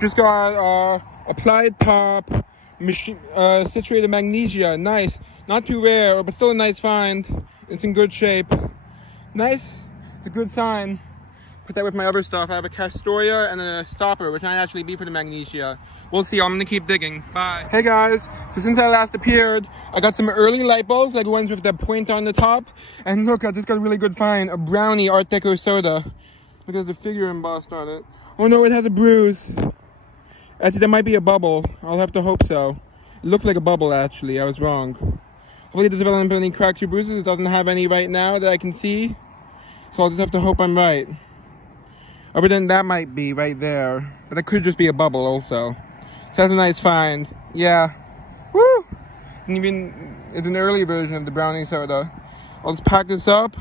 Just got applied top, machine, situated magnesia. Nice. Not too rare, but still a nice find. It's in good shape. Nice. It's a good sign. Put that with my other stuff. I have a Castoria and a stopper, which might actually be for the magnesia. We'll see. I'm gonna keep digging. Bye. Hey guys. So since I last appeared, I got some early light bulbs, like ones with the point on the top. And look, I just got a really good find. A brownie Art Deco soda. Look, there's a figure embossed on it. Oh no, it has a bruise. Actually, that might be a bubble. I'll have to hope so. It looked like a bubble, actually. I was wrong. Hopefully it doesn't develop any cracks or bruises. It doesn't have any right now that I can see. So I'll just have to hope I'm right. Other than that might be right there. But it could just be a bubble also. So that's a nice find. Yeah. Woo! And even, it's an early version of the brownie soda. I'll just pack this up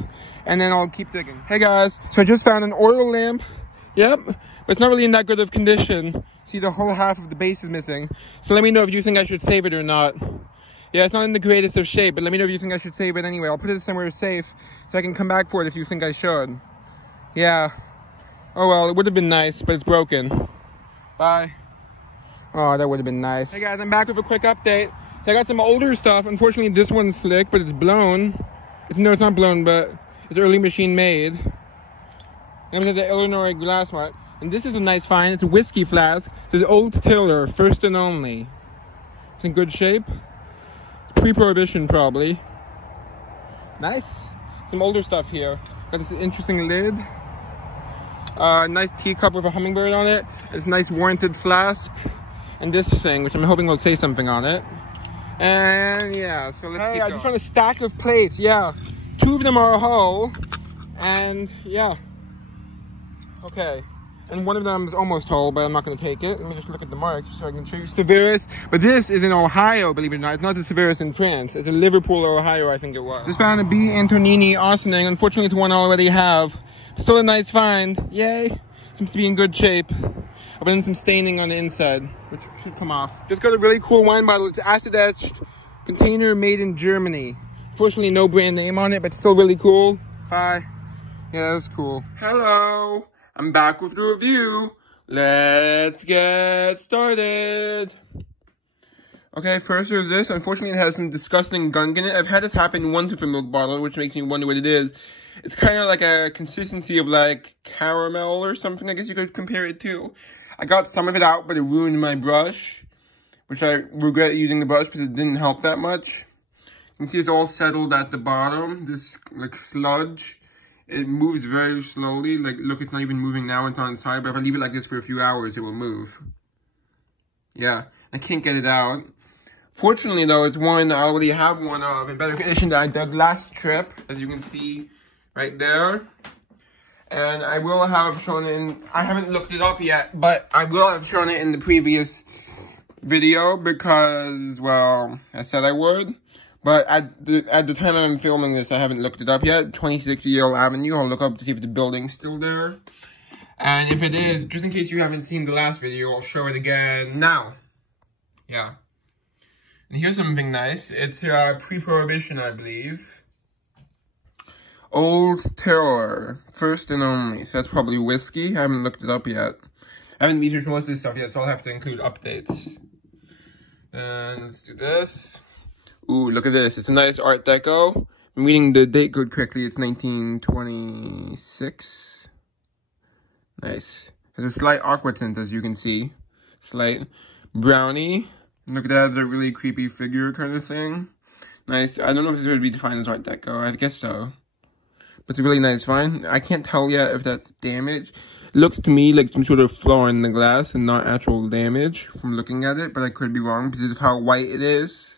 and then I'll keep digging. Hey guys, so I just found an oil lamp. Yep, but it's not really in that good of condition. See, the whole half of the base is missing. So let me know if you think I should save it or not. Yeah, it's not in the greatest of shape, but let me know if you think I should save it anyway. I'll put it somewhere safe so I can come back for it if you think I should. Yeah. Oh well, it would have been nice, but it's broken. Bye. Oh, that would have been nice. Hey guys, I'm back with a quick update. So I got some older stuff. Unfortunately, this one's slick, but it's blown. No, it's not blown, but it's early machine made. I'm in the Illinois glass one. And this is a nice find. It's a whiskey flask. It says Old Tiller, first and only. It's in good shape. It's Pre-Prohibition, probably. Nice. Some older stuff here. Got this interesting lid. Nice teacup with a hummingbird on it. This nice warranted flask. And this thing, which I'm hoping will say something on it. And yeah, so let's keep going. I just found a stack of plates. Yeah. 2 of them are a whole. And yeah. Okay. And one of them is almost whole, but I'm not going to take it. Let me just look at the mark so I can show you. Severus. But this is in Ohio, believe it or not. It's not the Severus in France. It's in Liverpool, Ohio, I think it was. Just found a B. Antonini Austining. Unfortunately, it's one I already have. Still a nice find. Yay. Seems to be in good shape. I've done some staining on the inside, which should come off. Just got a really cool wine bottle. It's acid etched. Container made in Germany. Fortunately, no brand name on it, but still really cool. Bye. Yeah, that's cool. Hello. I'm back with the review. Let's get started. Okay, first there's this. Unfortunately, it has some disgusting gunk in it. I've had this happen once with a milk bottle, which makes me wonder what it is. It's kind of like a consistency of like caramel or something, I guess you could compare it to. I got some of it out, but it ruined my brush, which I regret using the brush because it didn't help that much. You can see it's all settled at the bottom, this like sludge. It moves very slowly. Like, look, it's not even moving now. It's on its side. But if I leave it like this for a few hours, it will move. Yeah, I can't get it out. Fortunately, though, it's one I already have one of in better condition that I dug last trip, as you can see right there. And I will have shown it in, I haven't looked it up yet, but I will have shown it in the previous video because, well, I said I would. But at the time I'm filming this, I haven't looked it up yet. 26 Yale Avenue. I'll look up to see if the building's still there. And if it is, just in case you haven't seen the last video, I'll show it again now. Yeah. And here's something nice. It's Pre-Prohibition, I believe. Old Terror, first and only. So that's probably whiskey. I haven't looked it up yet. I haven't researched most of this stuff yet, so I'll have to include updates. Then let's do this. Ooh, look at this. It's a nice Art Deco. I'm reading the date code correctly. It's 1926. Nice. There's a slight aqua tint, as you can see. Slight brownie. Look at that. It's a really creepy figure kind of thing. Nice. I don't know if this would be defined as Art Deco. I guess so. But it's a really nice find. I can't tell yet if that's damage. It looks to me like some sort of flaw in the glass and not actual damage from looking at it. But I could be wrong because of how white it is.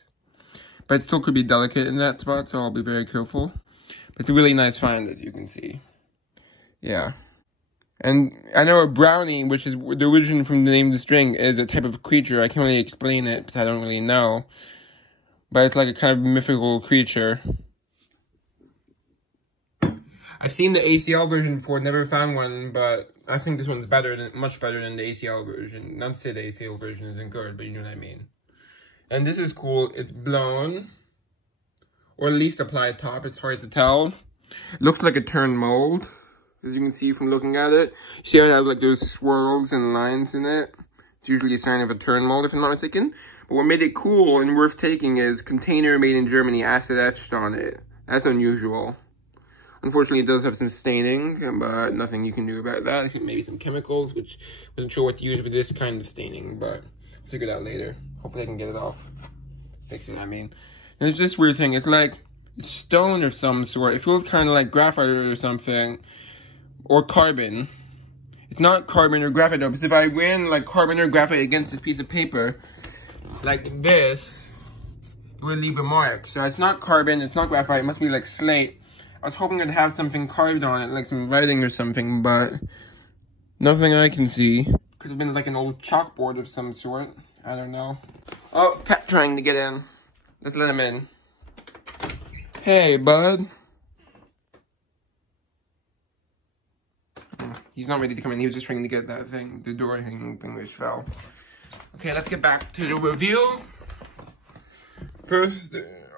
But it still could be delicate in that spot, so I'll be very careful. But it's a really nice find, as you can see. Yeah. And I know a brownie, which is the origin from the name of the string, is a type of creature. I can't really explain it, because I don't really know. But it's like a kind of mythical creature. I've seen the ACL version before, never found one, but I think this one's much better than the ACL version. Not to say the ACL version isn't good, but you know what I mean. And this is cool. It's blown, or at least applied top. It's hard to tell. It looks like a turned mold, as you can see from looking at it. You see how it has like those swirls and lines in it? It's usually a sign of a turn mold, if I'm not mistaken. But what made it cool and worth taking is container made in Germany, acid etched on it. That's unusual. Unfortunately, it does have some staining, but nothing you can do about that. I think maybe some chemicals, which I wasn't sure what to use for this kind of staining, but I'll figure it out later. Hopefully I can get it off. Fix it, I mean. And it's this weird thing. It's like stone of some sort. It feels kind of like graphite or something. Or carbon. It's not carbon or graphite though, because if I ran like carbon or graphite against this piece of paper, like this, it would leave a mark. So it's not carbon, it's not graphite, it must be like slate. I was hoping it'd have something carved on it, like some writing or something, but nothing I can see. Could have been like an old chalkboard of some sort. I don't know. Oh, cat trying to get in. Let's let him in. Hey, bud. He's not ready to come in. He was just trying to get that thing, the door hanging thing which fell. Okay, let's get back to the review. First,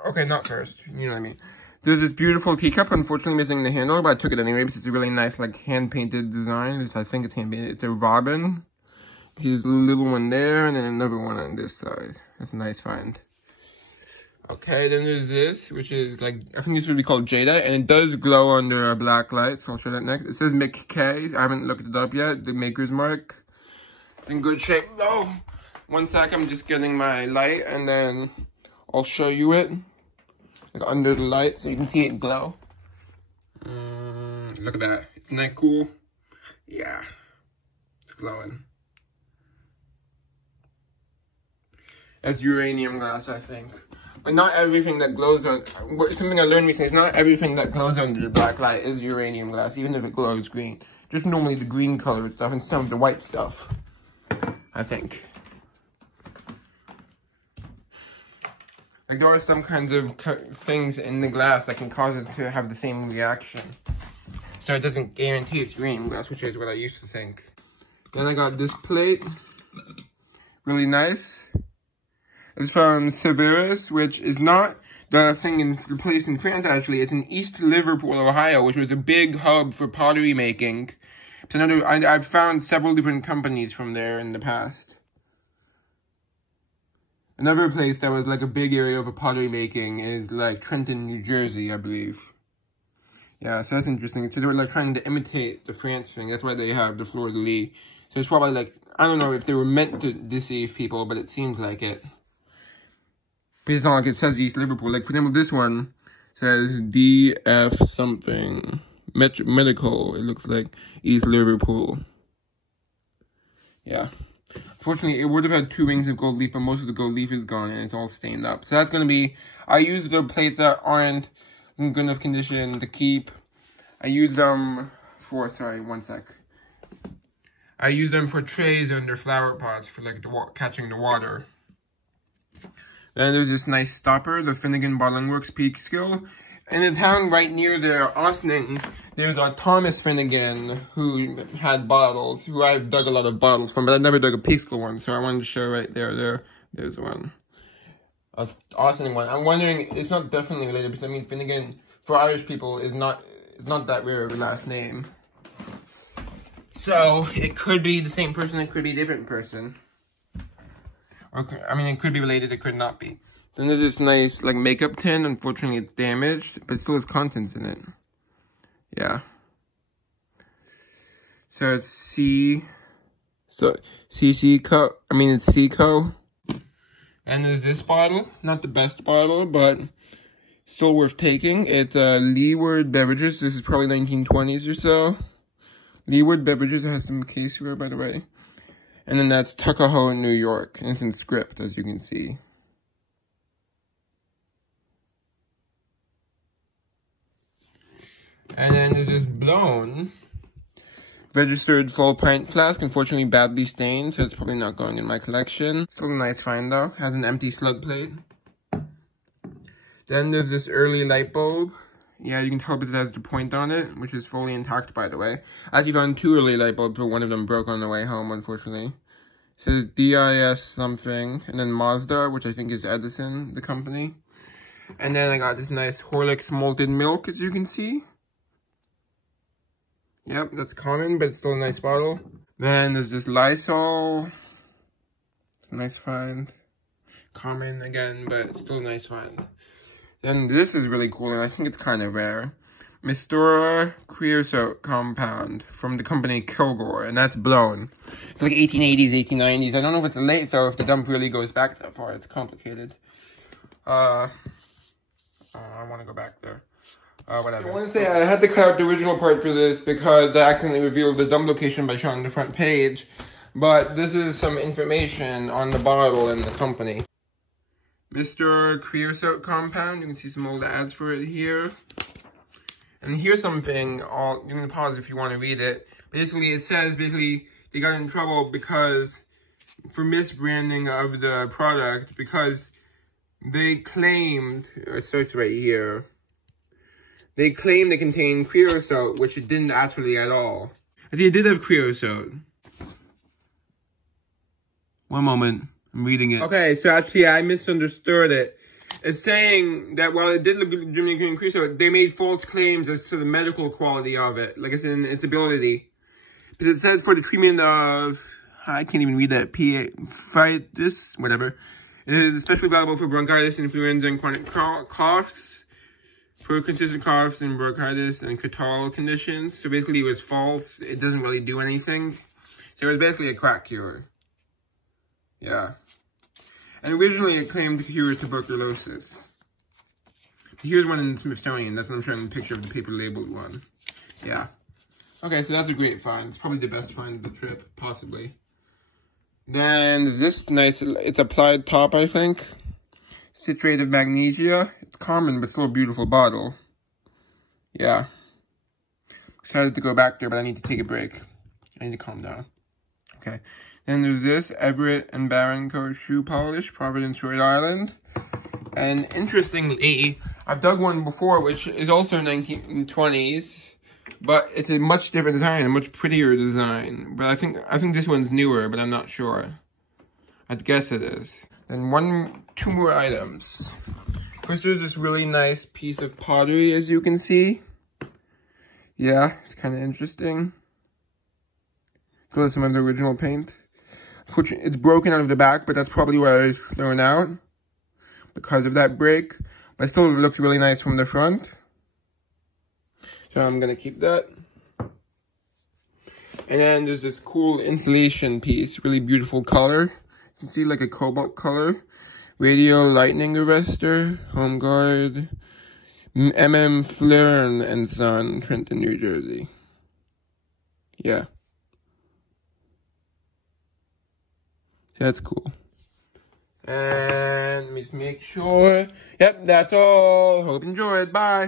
okay, not first. You know what I mean. There's this beautiful teacup, unfortunately missing the handle, but I took it anyway because it's a really nice, like, hand-painted design. I think it's hand-painted. It's a robin. There's a little one there, and then another one on this side. That's a nice find. Okay, then there's this, which is, like, I think this would be called Jada, and it does glow under a black light, so I'll show that next. It says McKay. I haven't looked it up yet. The maker's mark. It's in good shape, though. One sec, I'm just getting my light, and then I'll show you it. Like under the light, so you can see it glow. Look at that. Isn't that cool? Yeah. It's glowing. That's uranium glass, I think. But not everything that glows on... Something I learned recently is not everything that glows under the black light is uranium glass, even if it glows green. Just normally the green colored stuff and some of the white stuff, I think. Like, there are some kinds of things in the glass that can cause it to have the same reaction. So it doesn't guarantee it's uranium glass, which is what I used to think. Then I got this plate. Really nice. It's from Severus, which is not the thing in the place in France, actually. It's in East Liverpool, Ohio, which was a big hub for pottery making. It's another, I've found several different companies from there in the past. Another place that was like a big area of pottery making is like Trenton, New Jersey, I believe. Yeah, so that's interesting. So they were like trying to imitate the France thing. That's why they have the fleur-de-lis. So it's probably like, I don't know if they were meant to deceive people, but it seems like it. But it's not like it says East Liverpool. Like, for example, this one says DF something. Medical, it looks like East Liverpool. Yeah. Fortunately, it would have had 2 rings of gold leaf, but most of the gold leaf is gone and it's all stained up. So that's going to be, I use the plates that aren't in good enough condition to keep. I use them for, sorry, one sec. I use them for trays under flower pots for like catching the water. Then there's this nice stopper, the Finnegan Bottling Works Peak Skill. In the town right near there, Austining, there's a Thomas Finnegan who had bottles, who I've dug a lot of bottles from, but I've never dug a Peak Skill one, so I wanted to show right there. There's one. A Austining one. I'm wondering, it's not definitely related, because I mean, Finnegan, for Irish people, is not that rare of a last name. So, it could be the same person, it could be a different person. Okay, I mean, it could be related, it could not be. Then there's this nice, like, makeup tin. Unfortunately, it's damaged, but it still has contents in it. Yeah. So it's CCCO. I mean, it's CCO. And there's this bottle. Not the best bottle, but still worth taking. It's Leeward Beverages. This is probably 1920s or so. Leeward Beverages. It has some caseware, by the way. And then that's Tuckahoe, New York. And it's in script, as you can see. And then there's this blown registered full pint flask, unfortunately badly stained, so it's probably not going in my collection. Still a nice find though, has an empty slug plate. Then there's this early light bulb. Yeah, you can tell because it has the point on it, which is fully intact, by the way. I actually found 2 early light bulbs, but one of them broke on the way home, unfortunately. It says DIS something, and then Mazda, which I think is Edison, the company. And then I got this nice Horlicks malted milk, as you can see. Yep, that's common, but it's still a nice bottle. Then there's this Lysol. It's a nice find. Common again, but still a nice find. Then this is really cool, and I think it's kind of rare. Mistura creosote compound from the company Kilgore, and that's blown. It's like 1880s, 1890s. I don't know if it's late, so if the dump really goes back that far, it's complicated. I want to go back there. Whatever. I want to say I had to cut out the original part for this because I accidentally revealed the dump location by showing the front page. But this is some information on the bottle and the company. Mr. Creosote Compound. You can see some old ads for it here. And here's something, you can pause if you want to read it. Basically, it says, they got in trouble for misbranding of the product because they claimed, it starts right here, they claimed they contained creosote, which it didn't actually at all. I think it did have creosote. One moment, I'm reading it. Okay, so actually I misunderstood it. It's saying that while it did look legitimately creosote, they made false claims as to the medical quality of it, like it's in its ability. Because it said for the treatment of, I can't even read that, whatever. It is especially valuable for bronchitis, influenza, and chronic coughs, for consistent coughs and bronchitis and catarrhal conditions. So basically it was false. It doesn't really do anything. So it was basically a crack cure. Yeah. And originally it claimed to cure tuberculosis. Here's one in the Smithsonian. That's what I'm showing the picture of the paper labeled one. Yeah. Okay, so that's a great find. It's probably the best find of the trip, possibly. Then this nice, it's applied top, I think. Citrate of magnesia. It's common, but still a beautiful bottle. Yeah. Excited to go back there, but I need to take a break. I need to calm down. Okay. Then there's this, Everett and Barron Co. shoe polish, Providence, Rhode Island. And interestingly, I've dug one before, which is also 1920s, but it's a much different design, a much prettier design. But I think this one's newer, but I'm not sure. I'd guess it is. Then two more items. First, there's this really nice piece of pottery, as you can see. Yeah, it's kind of interesting. Still has some of the original paint. It's broken out of the back, but that's probably why it's thrown out because of that break. But still, it looks really nice from the front. So I'm gonna keep that. And then there's this cool insulation piece, really beautiful color. You can see like a cobalt color. Radio lightning arrestor, Home Guard, MM Flern and Son, Trenton, New Jersey. Yeah. That's cool. And let me just make sure. Yep, that's all. Hope you enjoyed. Bye.